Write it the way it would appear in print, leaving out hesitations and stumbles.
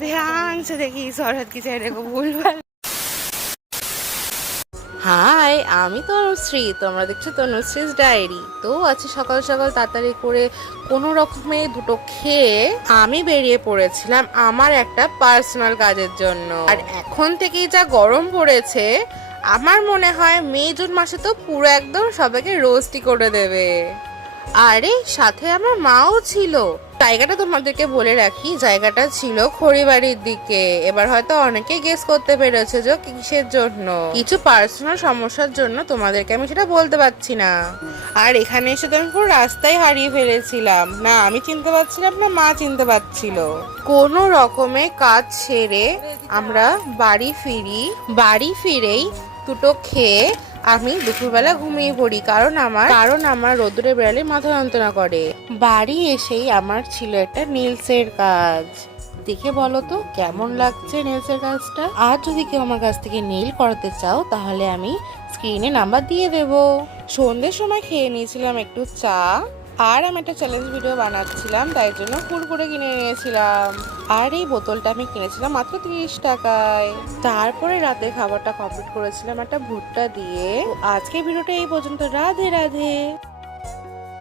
ध्यान से देखिए इस औरत की चेहरे को भूल। হাই, আমি তনুশ্রী, তোমরা দেখছো তনুশ্রীজ ডায়েরি। তো আজকে সকাল সকাল তাড়াতাড়ি করে কোনো রকমে দুটো খেয়ে আমি বেরিয়ে পড়েছিলাম আমার একটা পার্সোনাল কাজের জন্য। আর এখন থেকেই যা গরম পড়েছে, আমার মনে হয় মে জুন মাসে তো পুরো একদম সবাইকে রোস্টই করে দেবে। আরে সাথে আমার মাও ছিল। জায়গাটা তোমাদেরকে বলে রাখি, জায়গাটা ছিল খড়িবাড়ির দিকে। এবার হয়তো অনেকে গেস করতে পেরেছে যে কিসের জন্য। কিছু পার্সোনাল সমস্যার জন্য তোমাদেরকে আমি সেটা বলতে পারছি না। আর এখানে এসে তো আমি পুরো রাস্তায় হারিয়ে ফেলেছিলাম, না আমি চিনতে পারছিলাম না মা চিনতে পারছিল। কোনো রকমে কাজ সেরে আমরা বাড়ি ফিরেই দুটো খেয়ে আমি দুপুরবেলা ঘুমিয়ে পড়ি, কারণ আমার রোদ্দুরে বেড়ালে মাথা যন্ত্রণা করে। বাড়ি এসেই আমার ছিল একটা নেলসের কাজ। দেখে বলো তো কেমন লাগছে নেলসের কাজটা। আর যদি কেউ আমার কাছ থেকে নেল করাতে চাও তাহলে আমি স্ক্রিনে নাম্বার দিয়ে দেবো। সন্ধ্যের সময় খেয়ে নিয়েছিলাম একটু চা, আর আমি একটা চ্যালেঞ্জ ভিডিও বানাচ্ছিলাম, তাই জন্য কুরকুরে কিনে নিয়েছিলাম। আর এই বোতলটা আমি কিনেছিলাম মাত্র 30 টাকায়। তারপরে রাতে খাবারটা কমপ্লিট করেছিলাম একটা ভুট্টা দিয়ে। আজকে ভিডিওটা এই পর্যন্ত। রাধে রাধে।